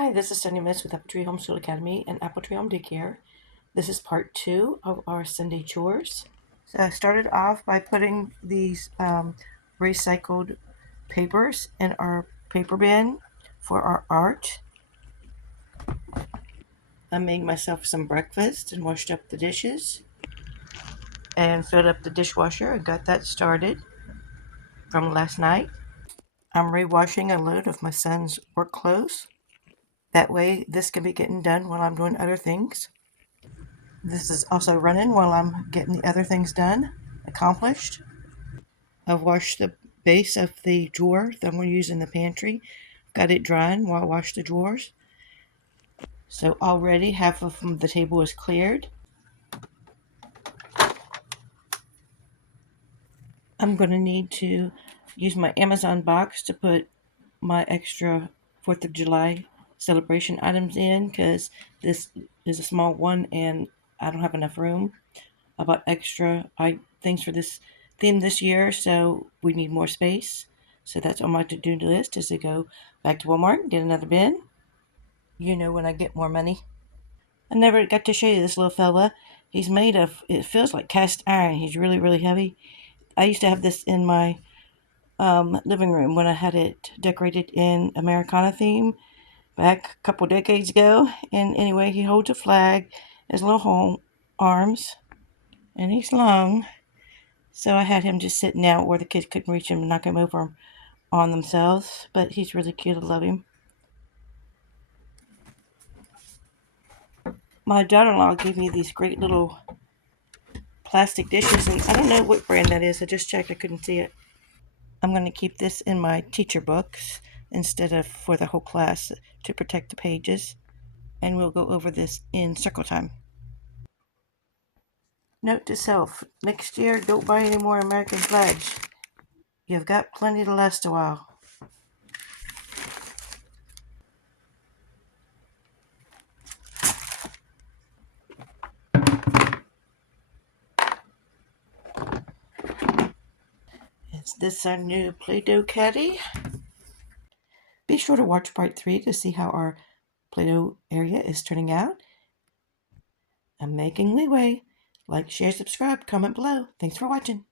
Hi, this is Sonia Miss with Apple Tree Homeschool Academy and Apple Tree Home Daycare. This is part 2 of our Sunday chores. So I started off by putting these recycled papers in our paper bin for our art. I made myself some breakfast and washed up the dishes and filled up the dishwasher and got that started from last night. I'm rewashing a load of my son's work clothes. That way this can be getting done while I'm doing other things. This is also running while I'm getting the other things done, accomplished. I've washed the base of the drawer that I'm going to use in the pantry. Got it drying while I washed the drawers. So already half of the table is cleared. I'm going to need to use my Amazon box to put my extra 4th of July celebration items in because this is a small one and I don't have enough room. I bought extra things for this theme this year, so we need more space. So that's on my to-do list is to go back to Walmart and get another bin. When I get more money. I never got to show you this little fella. He's made of, it feels like cast iron. He's really, really heavy. I used to have this in my living room when I had it decorated in Americana theme back a couple decades ago. And anyway, he holds a flag, his little arms, and he's long. So I had him just sitting out where the kids couldn't reach him and knock him over on themselves. But he's really cute. I love him. My daughter-in-law gave me these great little plastic dishes, and I don't know what brand that is. I just checked. I couldn't see it. I'm going to keep this in my teacher books instead of for the whole class to protect the pages. And we'll go over this in circle time. Note to self, next year don't buy any more American flags. You've got plenty to last a while. Is this our new Play-Doh caddy? Be sure to watch part 3 to see how our Play-Doh area is turning out. I'm making leeway. Like, share, subscribe, comment below. Thanks for watching.